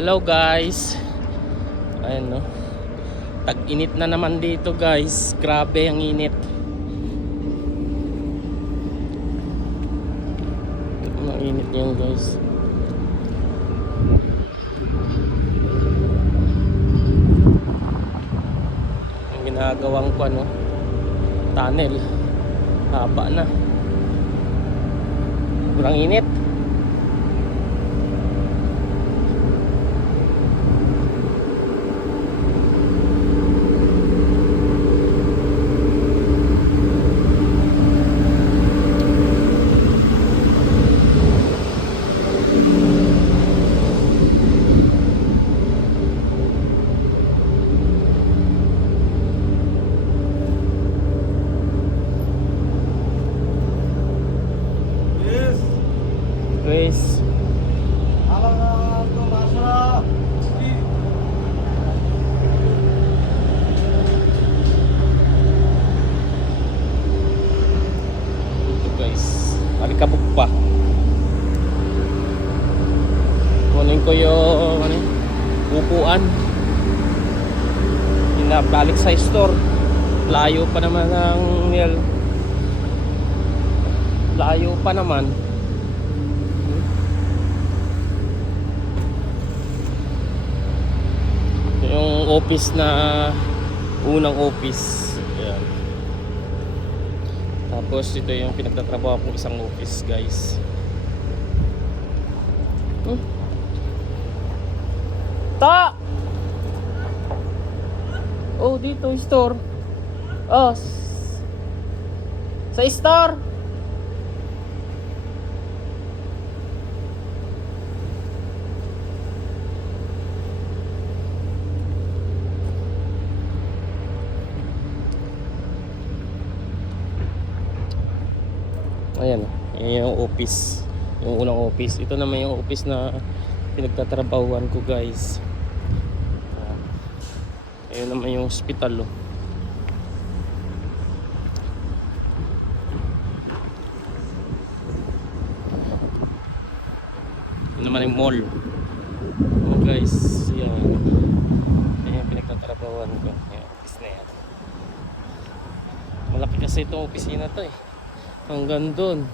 Hello guys. Ayan no. Tag-init na naman dito guys. Grabe ang init. Ang init yan guys. Ang ginagawang ko ano, tunnel. Haba na. Kurang init. Guys, ito guys, alikabok pa. Kunin ko yung upuan. Pinabalik sa store. Layo pa naman ang layo pa naman. Yung office na unang office. Ayan. Tapos ito yung pinagtatrabaho kong isang office guys. Ta! Oh, dito store. Oh, sa store. Ayan, yan yung office, yung unang office. Ito naman yung office na pinagtatrabahuan ko guys. Ayun naman yung hospital oh. Yun naman yung mall oh guys. Yan, yan yung pinagtatrabahuan ko, yung office na yan. Malaki kasi itong opisina to eh, hanggang doon.